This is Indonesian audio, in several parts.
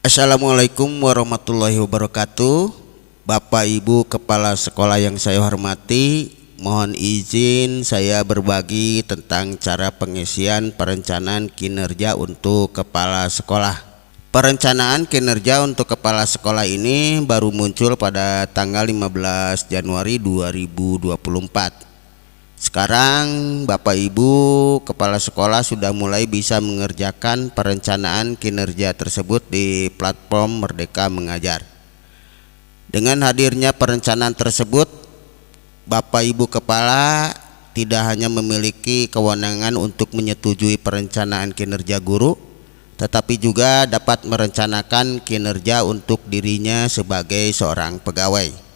Assalamualaikum warahmatullahi wabarakatuh. Bapak Ibu Kepala Sekolah yang saya hormati, mohon izin saya berbagi tentang cara pengisian perencanaan kinerja untuk kepala sekolah. Perencanaan kinerja untuk kepala sekolah ini baru muncul pada tanggal 15 Januari 2024. Sekarang Bapak Ibu Kepala Sekolah sudah mulai bisa mengerjakan perencanaan kinerja tersebut di platform Merdeka Mengajar. Dengan hadirnya perencanaan tersebut, Bapak Ibu Kepala tidak hanya memiliki kewenangan untuk menyetujui perencanaan kinerja guru, tetapi juga dapat merencanakan kinerja untuk dirinya sebagai seorang pegawai.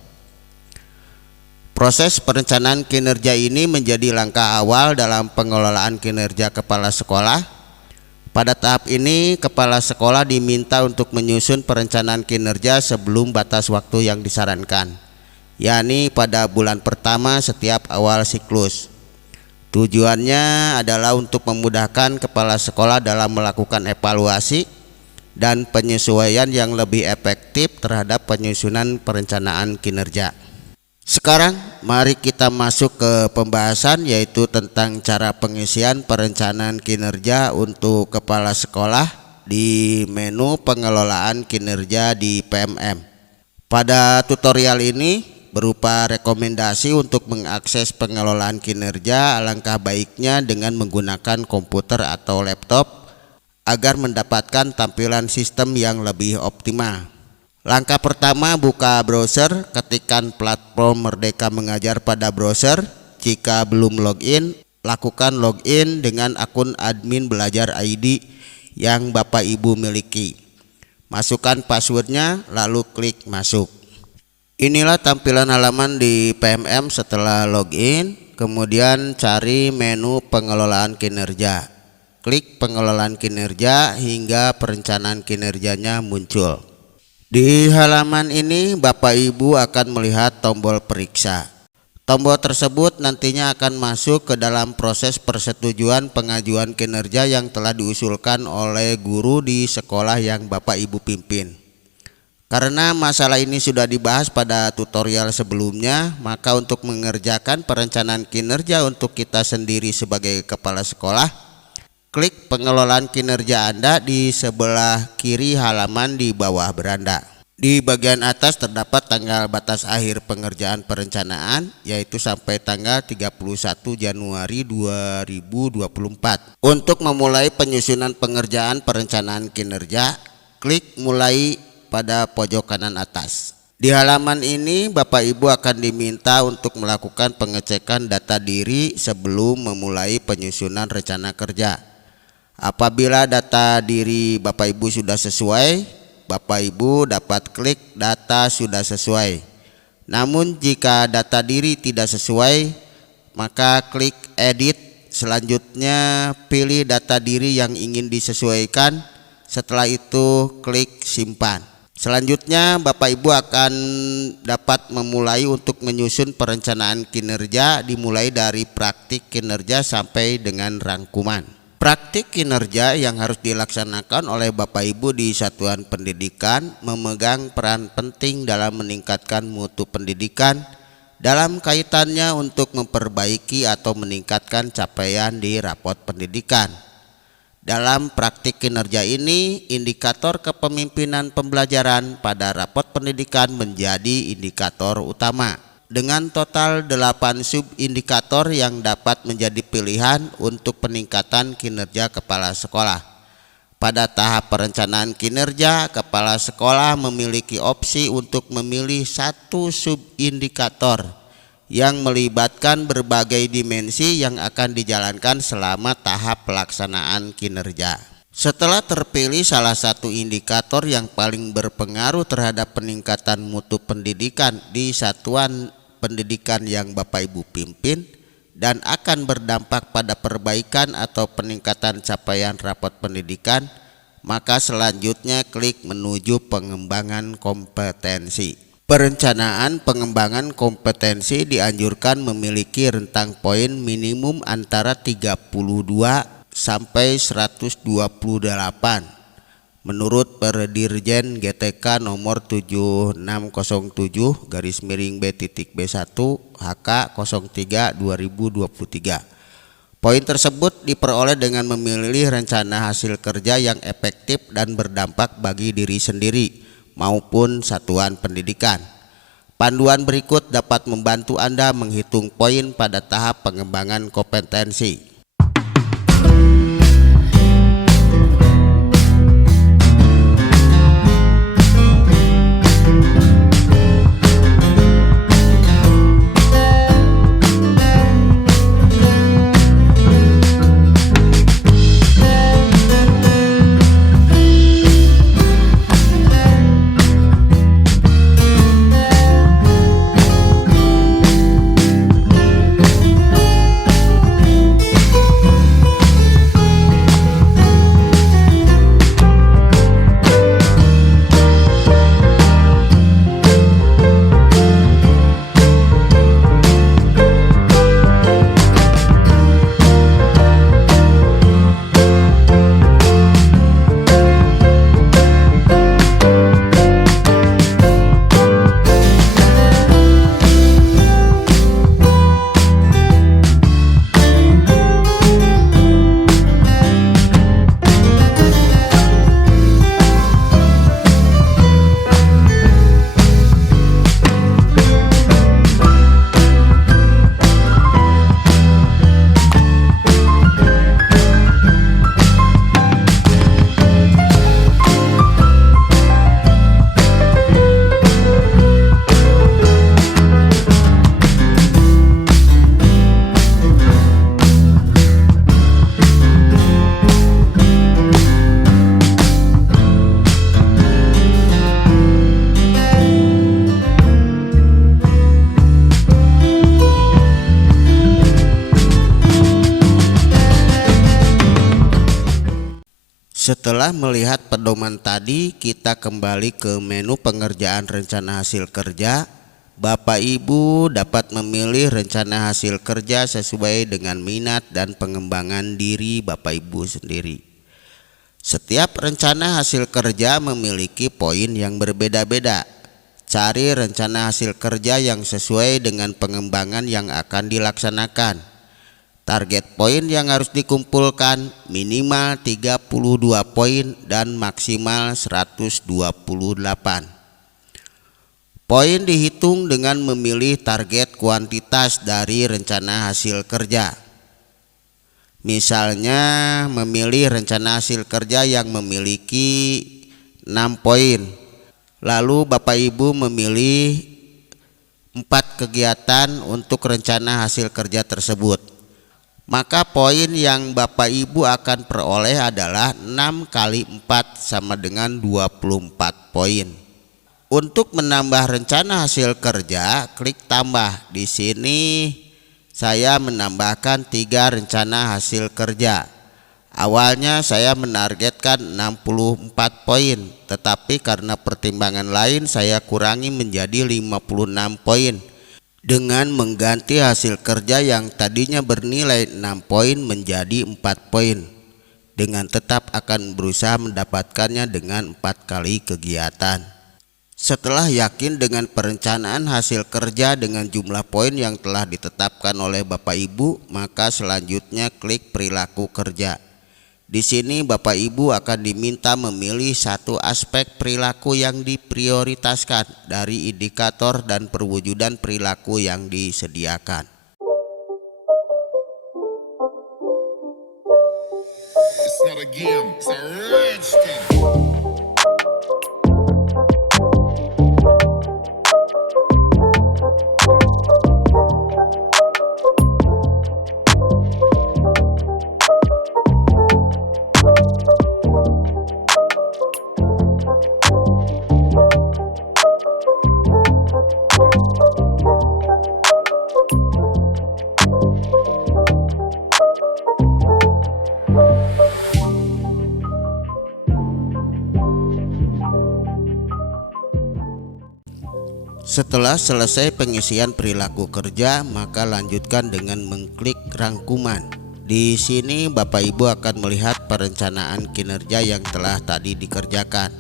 Proses perencanaan kinerja ini menjadi langkah awal dalam pengelolaan kinerja kepala sekolah. Pada tahap ini, kepala sekolah diminta untuk menyusun perencanaan kinerja sebelum batas waktu yang disarankan, yakni pada bulan pertama setiap awal siklus. Tujuannya adalah untuk memudahkan kepala sekolah dalam melakukan evaluasi dan penyesuaian yang lebih efektif terhadap penyusunan perencanaan kinerja. Sekarang mari kita masuk ke pembahasan, yaitu tentang cara pengisian perencanaan kinerja untuk kepala sekolah di menu pengelolaan kinerja di PMM. Pada tutorial ini berupa rekomendasi untuk mengakses pengelolaan kinerja, alangkah baiknya dengan menggunakan komputer atau laptop agar mendapatkan tampilan sistem yang lebih optimal. Langkah pertama, buka browser, ketikkan platform Merdeka Mengajar pada browser. Jika belum login, lakukan login dengan akun admin belajar ID yang Bapak Ibu miliki. Masukkan passwordnya lalu klik masuk. Inilah tampilan halaman di PMM setelah login. Kemudian cari menu pengelolaan kinerja. Klik pengelolaan kinerja hingga perencanaan kinerjanya muncul. Di halaman ini Bapak Ibu akan melihat tombol periksa. Tombol tersebut nantinya akan masuk ke dalam proses persetujuan pengajuan kinerja yang telah diusulkan oleh guru di sekolah yang Bapak Ibu pimpin. Karena masalah ini sudah dibahas pada tutorial sebelumnya, maka untuk mengerjakan perencanaan kinerja untuk kita sendiri sebagai kepala sekolah, klik pengelolaan kinerja Anda di sebelah kiri halaman di bawah beranda. Di bagian atas terdapat tanggal batas akhir pengerjaan perencanaan, yaitu sampai tanggal 31 Januari 2024. Untuk memulai penyusunan pengerjaan perencanaan kinerja, klik mulai pada pojok kanan atas. Di halaman ini Bapak Ibu akan diminta untuk melakukan pengecekan data diri sebelum memulai penyusunan rencana kerja. Apabila data diri Bapak Ibu sudah sesuai, Bapak Ibu dapat klik data sudah sesuai. Namun jika data diri tidak sesuai, maka klik edit. Selanjutnya pilih data diri yang ingin disesuaikan. Setelah itu klik simpan. Selanjutnya Bapak Ibu akan dapat memulai untuk menyusun perencanaan kinerja, dimulai dari praktik kinerja sampai dengan rangkuman. Praktik kinerja yang harus dilaksanakan oleh Bapak Ibu di satuan pendidikan memegang peran penting dalam meningkatkan mutu pendidikan dalam kaitannya untuk memperbaiki atau meningkatkan capaian di rapot pendidikan. Dalam praktik kinerja ini, indikator kepemimpinan pembelajaran pada rapot pendidikan menjadi indikator utama. Dengan total 8 subindikator yang dapat menjadi pilihan untuk peningkatan kinerja kepala sekolah. Pada tahap perencanaan kinerja, kepala sekolah memiliki opsi untuk memilih satu subindikator yang melibatkan berbagai dimensi yang akan dijalankan selama tahap pelaksanaan kinerja. Setelah terpilih salah satu indikator yang paling berpengaruh terhadap peningkatan mutu pendidikan di satuan pendidikan yang Bapak Ibu pimpin dan akan berdampak pada perbaikan atau peningkatan capaian rapot pendidikan, maka selanjutnya klik menuju pengembangan kompetensi. Perencanaan pengembangan kompetensi dianjurkan memiliki rentang poin minimum antara 32 sampai 128. Menurut Perdirjen GTK nomor 7607/B.B1 HK 03 2023. Poin tersebut diperoleh dengan memilih rencana hasil kerja yang efektif dan berdampak bagi diri sendiri maupun satuan pendidikan. Panduan berikut dapat membantu Anda menghitung poin pada tahap pengembangan kompetensi. Setelah melihat pedoman tadi, kita kembali ke menu pengerjaan rencana hasil kerja. Bapak Ibu dapat memilih rencana hasil kerja sesuai dengan minat dan pengembangan diri Bapak Ibu sendiri. Setiap rencana hasil kerja memiliki poin yang berbeda-beda. Cari rencana hasil kerja yang sesuai dengan pengembangan yang akan dilaksanakan. Target poin yang harus dikumpulkan minimal 32 poin dan maksimal 128. Poin dihitung dengan memilih target kuantitas dari rencana hasil kerja. Misalnya memilih rencana hasil kerja yang memiliki 6 poin. Lalu Bapak Ibu memilih 4 kegiatan untuk rencana hasil kerja tersebut. Maka poin yang Bapak Ibu akan peroleh adalah 6 kali 4 sama dengan 24 poin. Untuk menambah rencana hasil kerja, klik tambah. Di sini saya menambahkan 3 rencana hasil kerja. Awalnya saya menargetkan 64 poin, tetapi karena pertimbangan lain saya kurangi menjadi 56 poin. Dengan mengganti hasil kerja yang tadinya bernilai 6 poin menjadi 4 poin. Dengan tetap akan berusaha mendapatkannya dengan 4 kali kegiatan. Setelah yakin dengan perencanaan hasil kerja dengan jumlah poin yang telah ditetapkan oleh Bapak Ibu, maka selanjutnya klik perilaku kerja. Di sini Bapak Ibu akan diminta memilih satu aspek perilaku yang diprioritaskan dari indikator dan perwujudan perilaku yang disediakan. It's not a game, it's a rich thing. Setelah selesai pengisian perilaku kerja, maka lanjutkan dengan mengklik rangkuman. Di sini Bapak Ibu akan melihat perencanaan kinerja yang telah tadi dikerjakan.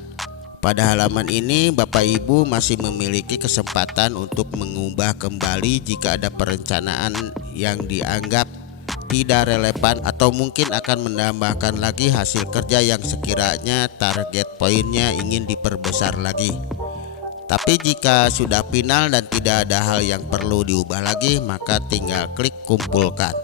Pada halaman ini Bapak Ibu masih memiliki kesempatan untuk mengubah kembali jika ada perencanaan yang dianggap tidak relevan atau mungkin akan menambahkan lagi hasil kerja yang sekiranya target poinnya ingin diperbesar lagi. Tapi jika sudah final dan tidak ada hal yang perlu diubah lagi, maka tinggal klik kumpulkan.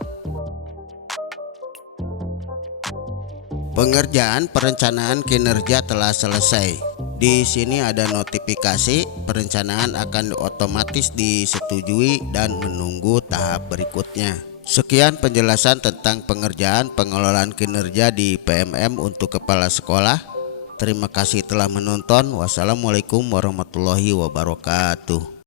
Pengerjaan perencanaan kinerja telah selesai. Di sini ada notifikasi perencanaan akan otomatis disetujui dan menunggu tahap berikutnya. Sekian penjelasan tentang pengerjaan pengelolaan kinerja di PMM untuk kepala sekolah. Terima kasih telah menonton. Wassalamualaikum warahmatullahi wabarakatuh.